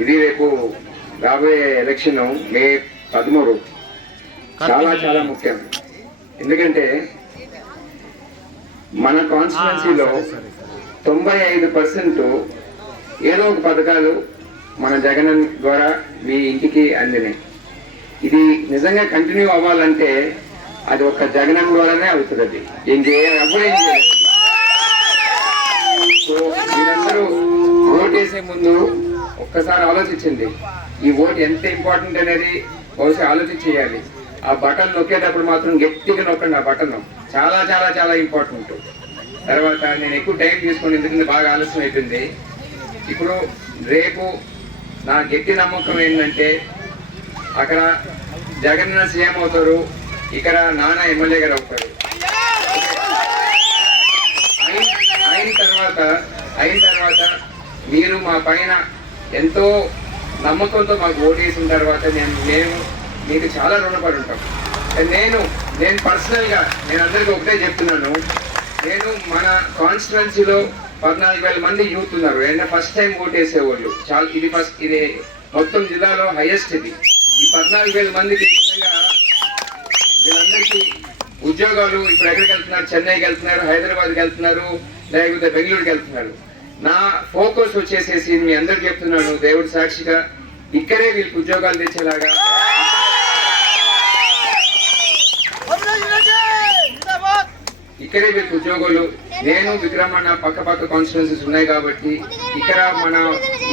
ఇది రేపు రాబోయే ఎలక్షన్ మే పదమూడు. చాలా చాలా ముఖ్యం. ఎందుకంటే మన కాన్స్టిట్యున్సీలో తొంభై ఐదు పర్సెంట్ ఏదో ఒక పథకాలు మన జగన్ ద్వారా మీ ఇంటికి అందినాయి. ఇది నిజంగా కంటిన్యూ అవ్వాలంటే అది ఒక జగన్ ద్వారానే అవుతుంది ఇంకే చేయలేదు సో మీరందరూ ఓటేసే ముందు ఒక్కసారి ఆలోచించింది ఈ ఓటు ఎంత ఇంపార్టెంట్ అనేది బహుశా ఆలోచించేయాలి. ఆ బటన్ నొక్కేటప్పుడు మాత్రం గట్టిగా నొక్కండి ఆ బటన్. చాలా చాలా చాలా ఇంపార్టెంట్. తర్వాత నేను ఎక్కువ టైం తీసుకుని ఎందుకంటే బాగా ఆలస్యం అయిపోయింది. ఇప్పుడు రేపు నా గట్టి నమ్మకం ఏంటంటే అక్కడ జగన్ సీఎం అవుతారు ఇక్కడ నాన్న ఎమ్మెల్యే గారు అవుతారు. అయిన తర్వాత అయిన తర్వాత మీరు మా పైన ఎంతో నమ్మకంతో మాకు ఓటేసిన తర్వాత నేను నేను మీకు చాలా రుణపడి ఉంటాం నేను నేను పర్సనల్గా నేను అందరికీ ఒకటే చెప్తున్నాను. నేను మన కాన్స్టిట్యున్సీలో పద్నాలుగు వేల మంది యూత్ ఉన్నారు. ఏంటంటే ఫస్ట్ టైం ఓటేసేవాళ్ళు చాలా ఇది ఫస్ట్ ఇది మొత్తం జిల్లాలో హైయెస్ట్ ఇది. ఈ పద్నాలుగు వేల మందికి నిజంగా వీళ్ళందరికీ ఉద్యోగాలు ఇప్పుడు ఎక్కడికి వెళ్తున్నారు? చెన్నైకి వెళ్తున్నారు హైదరాబాద్కి వెళ్తున్నారు లేకపోతే బెంగళూరుకి వెళ్తున్నారు. నా ఫోకస్ వచ్చేసేసి మీ అందరికి చెప్తున్నాను. దేవుడి సాక్షిగా ఇక్కడే వీళ్ళకి ఉద్యోగాలు తెచ్చేలాగా. ఇక్కడే వీళ్ళకి ఉద్యోగాలు. నేను విక్రమణ పక్క పక్క కాన్స్టిట్యున్సీస్ ఉన్నాయి కాబట్టి ఇక్కడ మన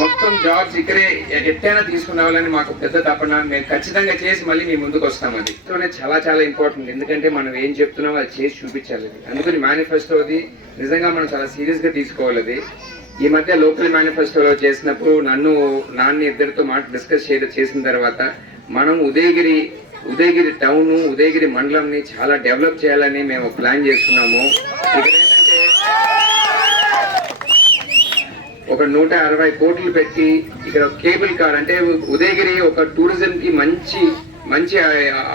మొత్తం జాబ్స్ ఇక్కడే ఎట్టైనా తీసుకున్నావాలని మాకు పెద్ద తపన. మేము ఖచ్చితంగా చేసి మళ్ళీ మీ ముందుకు వస్తాం అది. ఇంట్లోనే చాలా చాలా ఇంపార్టెంట్ ఎందుకంటే మనం ఏం చెప్తున్నామో అది చేసి చూపించాలి. అందుకని మేనిఫెస్టో అది నిజంగా మనం చాలా సీరియస్గా తీసుకోవాలి ఈ మధ్య లోకల్ మేనిఫెస్టోలో చేసినప్పుడు నన్ను నాన్న ఇద్దరితో మాట డిస్కస్ చేసిన తర్వాత మనం ఉదయగిరి ఉదయగిరి టౌన్ ఉదయగిరి మండలంని చాలా డెవలప్ చేయాలని మేము ప్లాన్ చేస్తున్నాము. ఒక నూట అరవై కోట్లు పెట్టి ఇక్కడ కేబుల్ కార్ అంటే ఉదయగిరి ఒక టూరిజం కి మంచి మంచి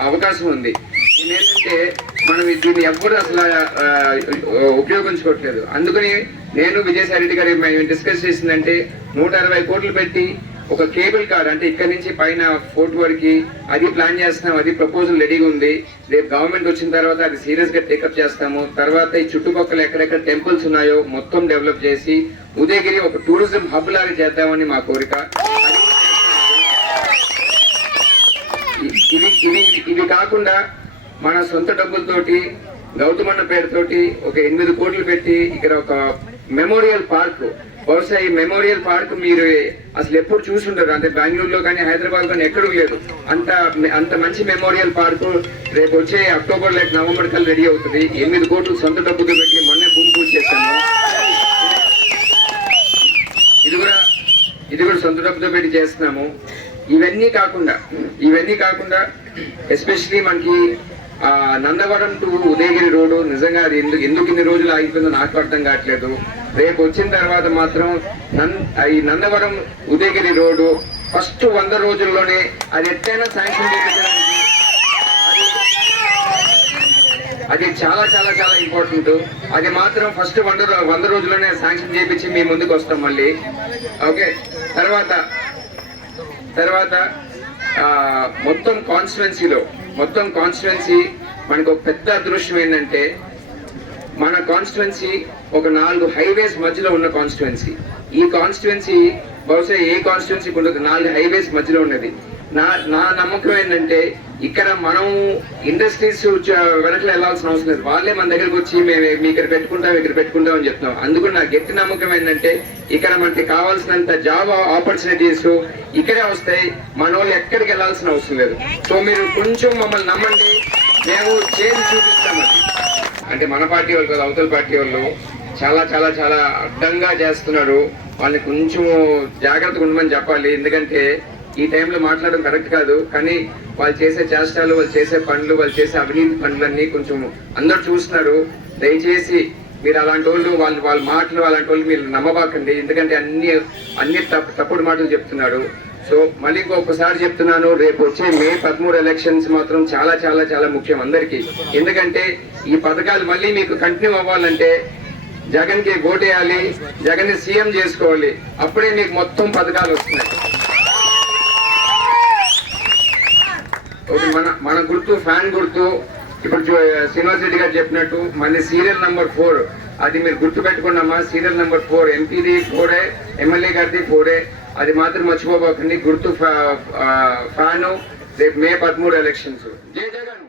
అవకాశం ఉంది. ఏంటంటే మనం దీన్ని ఎవ్వరు అసలు ఉపయోగించుకోవట్లేదు. అందుకని నేను విజయసాయి రెడ్డి గారు మేము డిస్కస్ చేసిందంటే నూట అరవై కోట్లు పెట్టి ఒక కేబుల్ కార్ అంటే ఇక్కడ నుంచి పైన ఫోర్ట్ వరకు అది ప్లాన్ చేస్తున్నాం అది ప్రపోజల్ రెడీగా ఉంది. రేపు గవర్నమెంట్ వచ్చిన తర్వాత అది సీరియస్గా టేకప్ చేస్తాము. తర్వాత ఈ చుట్టుపక్కల ఎక్కడెక్కడ టెంపుల్స్ ఉన్నాయో మొత్తం డెవలప్ చేసి ఉదయగిరి ఒక టూరిజం హబ్ లాగా చేద్దామని మా కోరిక. ఇవి ఇవి ఇవి కాకుండా మన సొంత డబ్బులతోటి గౌతమన్న పేరుతోటి ఒక ఎనిమిది కోట్లు పెట్టి ఇక్కడ ఒక మెమోరియల్ పార్క్. బహుశా ఈ మెమోరియల్ పార్క్ మీరు అసలు ఎప్పుడు చూసుంటారు అంటే బెంగళూరులో కానీ హైదరాబాద్ కానీ ఎక్కడూ లేదు. అంత అంత మంచి మెమోరియల్ పార్క్ రేపు వచ్చే అక్టోబర్ లేక నవంబర్ కల్లా రెడీ అవుతుంది. ఎనిమిది కోట్లు సొంత డబ్బుతో పెట్టి మొన్నే భూమి పూజ చేశాను ఇది కూడా ఇది కూడా సొంత డబ్బుతో పెట్టి చేస్తున్నాము. ఇవన్నీ కాకుండా ఇవన్నీ కాకుండా ఎస్పెషలీ మనకి నందవరం టు ఉదయగిరి రోడ్డు నిజంగా అది ఎందుకు ఎందుకు ఇన్ని రోజులు ఆగిపోయిందో నాకు అర్థం కావట్లేదు. రేపు వచ్చిన తర్వాత మాత్రం నం ఈ నందవరం ఉదయగిరి రోడ్డు ఫస్ట్ వంద రోజుల్లోనే అది ఎట్టైనా శాంక్షన్ చేయించడానికి అది చాలా చాలా చాలా ఇంపార్టెంట్ అది మాత్రం ఫస్ట్ వంద వంద రోజుల్లోనే శాంక్షన్ చేయించి మీ ముందుకు వస్తాం మళ్ళీ. ఓకే? తర్వాత తర్వాత మొత్తం కాన్స్టిట్యున్సీలో మొత్తం కాన్స్టిట్యున్సీ మనకు ఒక పెద్ద అదృష్టం ఏంటంటే మన కాన్స్టిట్యున్సీ ఒక నాలుగు హైవేస్ మధ్యలో ఉన్న కాన్స్టిట్యున్సీ ఈ కాన్స్టిట్యున్సీ బహుశా ఏ కాన్స్టిట్యున్సీ ఉండదు నాలుగు హైవేస్ మధ్యలో ఉన్నది. నా నా నమ్మకం ఏంటంటే ఇక్కడ మనం ఇండస్ట్రీస్ వెనకలు వెళ్ళాల్సిన అవసరం లేదు. వాళ్ళే మన దగ్గరకు వచ్చి మేము మీ ఇక్కడ పెట్టుకుంటాం ఇక్కడ పెట్టుకుంటాం అని చెప్తున్నాం అందుకు నా గట్టి నమ్మకం ఏంటంటే ఇక్కడ మనకి కావాల్సినంత జాబ్ ఆపర్చునిటీస్ ఇక్కడే వస్తాయి. మన వాళ్ళు ఎక్కడికి వెళ్ళాల్సిన అవసరం లేదు. సో మీరు కొంచెం మమ్మల్ని నమ్మండి. మేము చేసి చూపిస్తాం అంటే మన పార్టీ వాళ్ళు కాదు అవతల పార్టీ వాళ్ళు చాలా చాలా చాలా అడ్డంగా చేస్తున్నారు. వాళ్ళని కొంచెం జాగ్రత్తగా ఉండమని చెప్పాలి. ఎందుకంటే ఈ టైంలో మాట్లాడడం కరెక్ట్ కాదు కానీ వాళ్ళు చేసే చేష్టాలు వాళ్ళు చేసే పనులు వాళ్ళు చేసే అవినీతి పనులన్నీ కొంచెం అందరు చూస్తున్నారు. దయచేసి మీరు అలాంటి వాళ్ళు వాళ్ళు వాళ్ళ మాటలు అలాంటి వాళ్ళు మీరు నమ్మబాకండి. ఎందుకంటే అన్ని అన్ని తప్పు తప్పుడు మాటలు చెప్తున్నాడు సో మళ్ళీ ఇంకొకసారి చెప్తున్నాను రేపు వచ్చే మే పదమూడు ఎలక్షన్స్ మాత్రం చాలా చాలా చాలా ముఖ్యం అందరికీ. ఎందుకంటే ఈ పథకాలు మళ్ళీ మీకు కంటిన్యూ అవ్వాలంటే జగన్కి ఓటేయాలి జగన్ సీఎం చేసుకోవాలి. అప్పుడే మీకు మొత్తం పథకాలు వస్తున్నాయి. మన మన గుర్తు ఫ్యాన్ గుర్తు ఇప్పుడు చూ- శ్రీనివాస్ రెడ్డి గారు చెప్పినట్టు మన సీరియల్ నంబర్ ఫోర్ అది మీరు గుర్తు పెట్టుకున్నామా సీరియల్ నంబర్ ఫోర్ ఎంపీది ఫోరే ఎమ్మెల్యే గారిది ఫోరే అది మాత్రం మర్చిపోబోకండి గుర్తు ఫ్యా- ఫ్యాను రేపు మే పదమూడు ఎలక్షన్స్. జై జగన్!